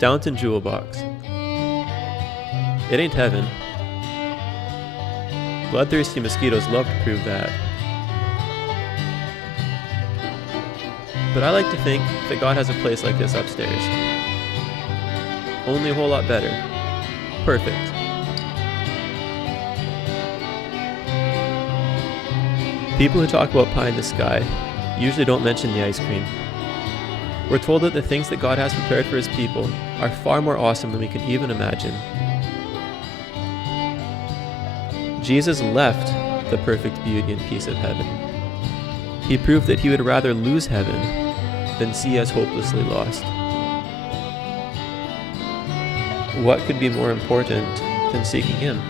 Downton Jewel Box. It ain't heaven. Bloodthirsty mosquitoes love to prove that. But I like to think that God has a place like this upstairs. Only a whole lot better. Perfect. People who talk about pie in the sky usually don't mention the ice cream. We're told that the things that God has prepared for his people are far more awesome than we can even imagine. Jesus left the perfect beauty and peace of heaven. He proved that he would rather lose heaven than see us hopelessly lost. What could be more important than seeking him?